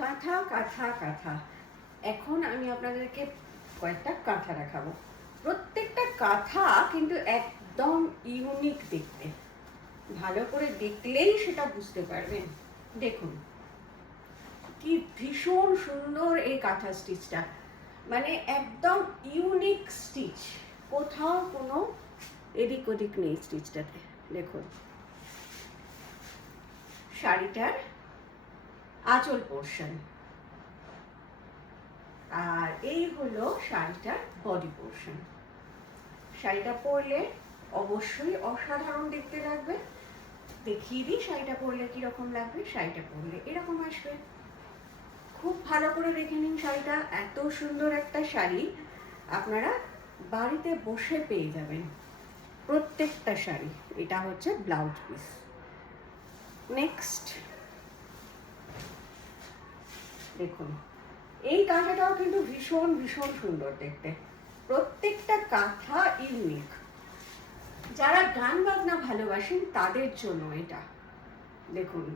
কাঁথা কাঁথা কাঁথা। এখন আমি আপনাদেরকে কয়েকটা কাঁথা দেখাবো। প্রত্যেকটা কাঁথা কিন্তু একদম ইউনিক দেখতে, ভালো করে দেখলেই সেটা বুঝতে পারবেন। দেখুন কি ভীষণ সুন্দর এই কাঁথা স্টিচটা, মানে একদম ইউনিক স্টিচ, কোথাও কোনো এদিক ওদিক নেই স্টিচটাতে। দেখুন শাড়িটার আঁচল পোর্শন, আর এই হলো শাড়িটার বডি পোর্শন। শাড়িটা পরলে অবশ্যই অসাধারণ দেখতে লাগবে। দেখিয়ে দিই শাড়িটা পরলে কিরকম লাগবে। শাড়িটা পরলে এরকম আসবে। খুব ভালো করে দেখে নিন শাড়িটা। এত সুন্দর একটা শাড়ি আপনারা বাড়িতে বসে পেয়ে যাবেন প্রত্যেকটা শাড়ি। এটা হচ্ছে ব্লাউজ পিস। নেক্সট দেখুন এই কাঁথাটাও কিন্তু ভীষণ ভীষণ সুন্দর দেখতে। প্রত্যেকটা কাঁথা ইউনিক। যারা গান বাজনা ভালোবাসেন তাদের জন্য এটা। দেখুন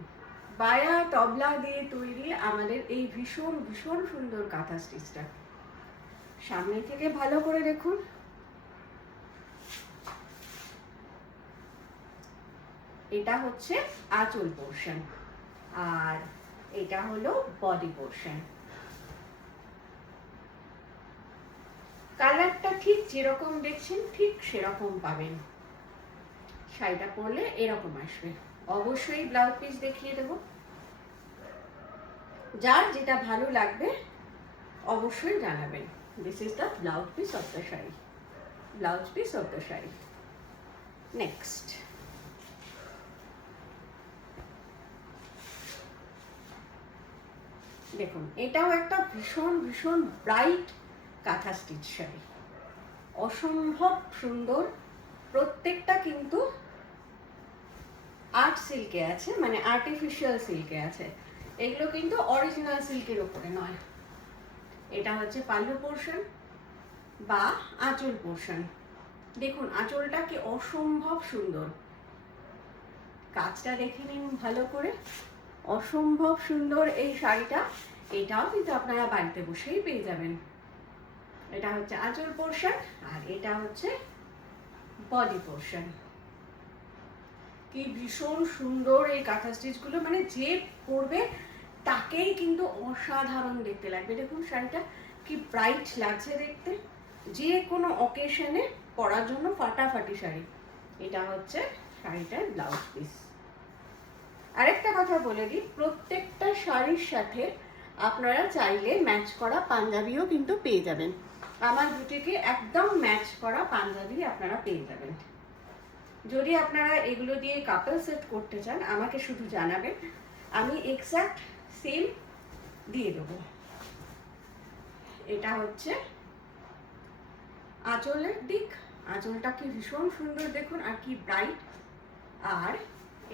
বায়া তবলা দিয়ে তৈরি আমাদের এই ভীষণ ভীষণ সুন্দর কাঁথা স্টিচটা। সামনে থেকে ভালো করে দেখুন। এটা হচ্ছে আঁচল পোর্শন আর এটা হলো বডি পোর্শন। কালারটা ঠিক যেরকম দেখছেন ঠিক সেরকম পাবেন। শাড়িটা পরলে এরকম আসবে। অবশ্যই ব্লাউজ পিস দেখিয়ে দেব। যার যেটা ভালো লাগবে অবশ্যই জানাবেন। This is the blouse piece of the sari. Blouse piece of the sari. Next দেখুন এটাও একটা ভীষণ ভীষণ ব্রাইট কাঁথা স্টিচ শাড়ি। অসম্ভব সুন্দর। প্রত্যেকটা কিন্তু আর্ট সিল্কে আছে, মানে আর্টিফিশিয়াল সিল্কে আছে। এগুলো কিন্তু অরিজিনাল সিল্কের উপরে নয়। এটা হচ্ছে পাল্লু পোর্শন বা আঁচল পোর্শন। দেখুন আঁচলটা কি অসম্ভব সুন্দর। কাজটা দেখে নিন ভালো করে। অসম্ভব সুন্দর এই শাড়িটা। এটাও কিন্তু আপনারা বাড়িতে বসেই পেয়ে যাবেন। এটা হচ্ছে আঁচল পোর্শন আর এটা হচ্ছে বডি পোর্শন। কি ভীষণ সুন্দর এই কাঁথা স্টিচগুলো, মানে যে পরবে তাকেই কিন্তু অসাধারণ দেখতে লাগবে। দেখুন শাড়িটা কি ব্রাইট লাগছে দেখতে। যে কোনো অকেশনে পরার জন্য ফাটাফাটি শাড়ি। এটা হচ্ছে শাড়িটার ব্লাউজ পিস। আরেকটা কথা বলে দিই, প্রত্যেকটা শাড়ির সাথে আপনারা চাইলে ম্যাচ করা পাঞ্জাবিও কিন্তু পেয়ে যাবেন। আমার বুটিকে একদম ম্যাচ করা পাঞ্জাবি আপনারা পেয়ে যাবেন। যদি আপনারা এগুলো দিয়ে কাপল সেট করতে চান আমাকে শুধু জানাবেন, আমি এক্সাক্ট সেম দিয়ে দেবো। এটা হচ্ছে আঁচলের দিক। আঁচলটা কি ভীষণ সুন্দর দেখুন আর কি ব্রাইট। আর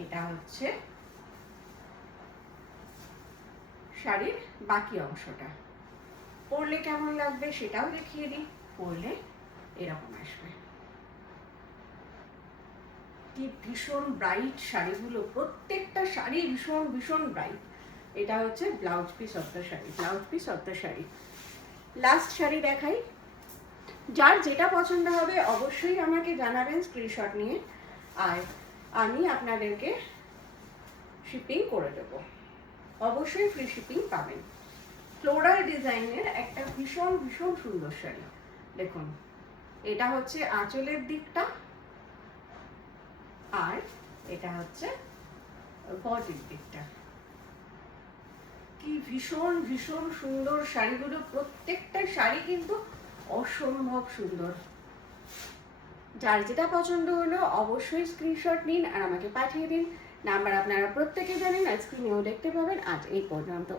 এটা হচ্ছে শাড়ির বাকি অংশটা। পরলে কেমন লাগবে সেটাও দেখিয়ে দিই। পরলে এরকম আসবে। কি ভীষণ ব্রাইট শাড়িগুলো, প্রত্যেকটা শাড়ি ভীষণ ভীষণ ব্রাইট। এটা হচ্ছে blouse piece of the sari. Blouse piece of the sari. Last sari দেখাই। যার যেটা পছন্দ হবে অবশ্যই আমাকে জানাবেন স্ক্রিনশট নিয়ে, আর আমি আপনাদেরকে শিপিং করে দেব। অবশ্যই ফ্রি শিপিং পাবেন। ফ্লোরাল ডিজাইনের একটা ভীষণ ভীষণ সুন্দর শাড়ি। দেখুন এটা হচ্ছে আঁচলের দিকটা আর এটা হচ্ছে বডির দিকটা। কি ভীষণ ভীষণ সুন্দর শাড়িগুলো। প্রত্যেকটা শাড়ি কিন্তু অসম্ভব সুন্দর। যার যেটা পছন্দ হলো অবশ্যই স্ক্রিনশট নিন আর আমাকে পাঠিয়ে দিন। নাম্বার আপনারা প্রত্যেকে জানেন, আর স্ক্রিনেও দেখতে পাবেন। আজ এই পর্যন্ত।